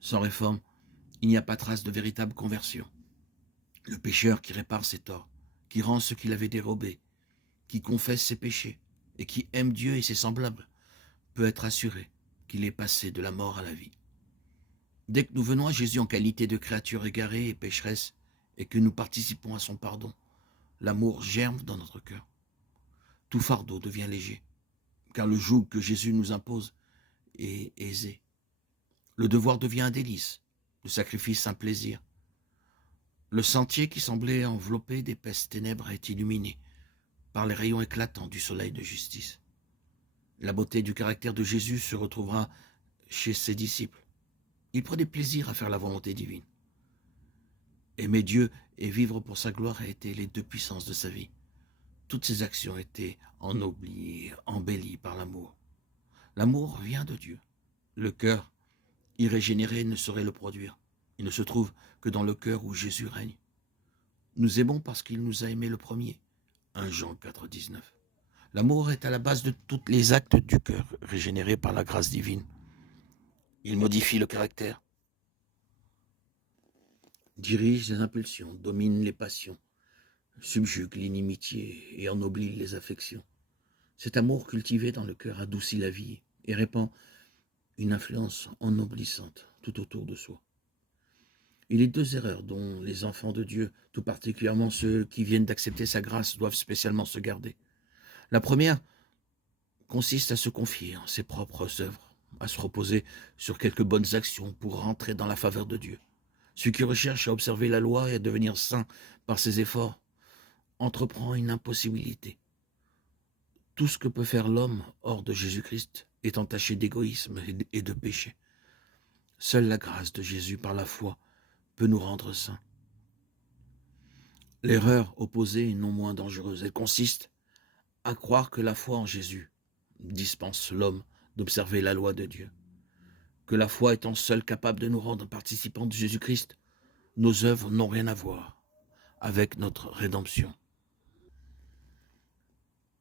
Sans réforme, il n'y a pas trace de véritable conversion. Le pécheur qui répare ses torts, qui rend ce qu'il avait dérobé, qui confesse ses péchés et qui aime Dieu et ses semblables, peut être assuré qu'il est passé de la mort à la vie. Dès que nous venons à Jésus en qualité de créature égarée et pécheresse et que nous participons à son pardon, l'amour germe dans notre cœur. Tout fardeau devient léger, car le joug que Jésus nous impose est aisé. Le devoir devient un délice, le sacrifice un plaisir. Le sentier qui semblait enveloppé d'épaisses ténèbres est illuminé par les rayons éclatants du soleil de justice. La beauté du caractère de Jésus se retrouvera chez ses disciples. Il prenait plaisir à faire la volonté divine. Aimer Dieu et vivre pour sa gloire étaient les deux puissances de sa vie. Toutes ses actions étaient ennoblies, embellies par l'amour. L'amour vient de Dieu. Le cœur irrégénéré ne saurait le produire. Il ne se trouve que dans le cœur où Jésus règne. Nous aimons parce qu'il nous a aimés le premier. 1 Jean 4, 19. L'amour est à la base de tous les actes du cœur, régénérés par la grâce divine. Il modifie le caractère, dirige les impulsions, domine les passions, subjugue l'inimitié et ennoblit les affections. Cet amour cultivé dans le cœur adoucit la vie et répand une influence ennoblissante tout autour de soi. Il est deux erreurs dont les enfants de Dieu, tout particulièrement ceux qui viennent d'accepter sa grâce, doivent spécialement se garder. La première consiste à se confier en ses propres œuvres, à se reposer sur quelques bonnes actions pour rentrer dans la faveur de Dieu. Celui qui recherche à observer la loi et à devenir saint par ses efforts entreprend une impossibilité. Tout ce que peut faire l'homme hors de Jésus-Christ est entaché d'égoïsme et de péché. Seule la grâce de Jésus par la foi peut nous rendre saints. L'erreur opposée est non moins dangereuse. Elle consiste à croire que la foi en Jésus dispense l'homme d'observer la loi de Dieu. Que la foi étant seule capable de nous rendre participants de Jésus-Christ, nos œuvres n'ont rien à voir avec notre rédemption.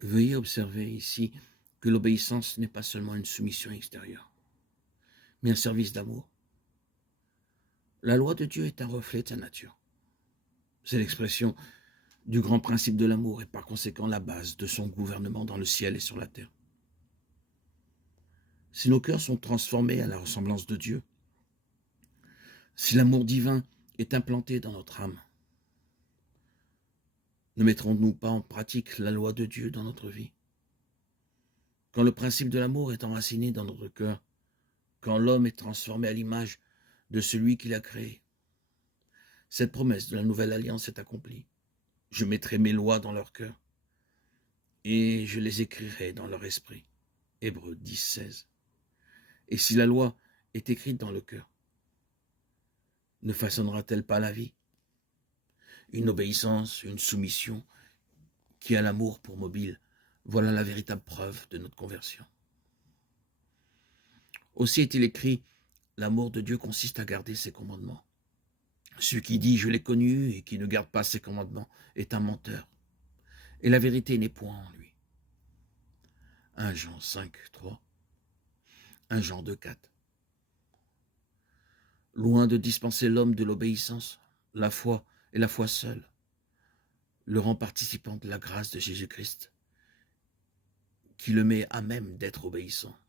Veuillez observer ici que l'obéissance n'est pas seulement une soumission extérieure, mais un service d'amour. La loi de Dieu est un reflet de sa nature. C'est l'expression du grand principe de l'amour et par conséquent la base de son gouvernement dans le ciel et sur la terre. Si nos cœurs sont transformés à la ressemblance de Dieu, si l'amour divin est implanté dans notre âme, ne mettrons-nous pas en pratique la loi de Dieu dans notre vie? Quand le principe de l'amour est enraciné dans notre cœur, quand l'homme est transformé à l'image de celui qui l'a créé, cette promesse de la nouvelle alliance est accomplie. Je mettrai mes lois dans leur cœur et je les écrirai dans leur esprit. Hébreux 10, 16. Et si la loi est écrite dans le cœur, ne façonnera-t-elle pas la vie? Une obéissance, une soumission qui a l'amour pour mobile, voilà la véritable preuve de notre conversion. Aussi est-il écrit, l'amour de Dieu consiste à garder ses commandements. Celui qui dit « je l'ai connu » et qui ne garde pas ses commandements est un menteur. Et la vérité n'est point en lui. 1 Jean 5, 3. 1 Jean 2, 4. Loin de dispenser l'homme de l'obéissance, la foi et la foi seule le rend participant de la grâce de Jésus-Christ, qui le met à même d'être obéissant.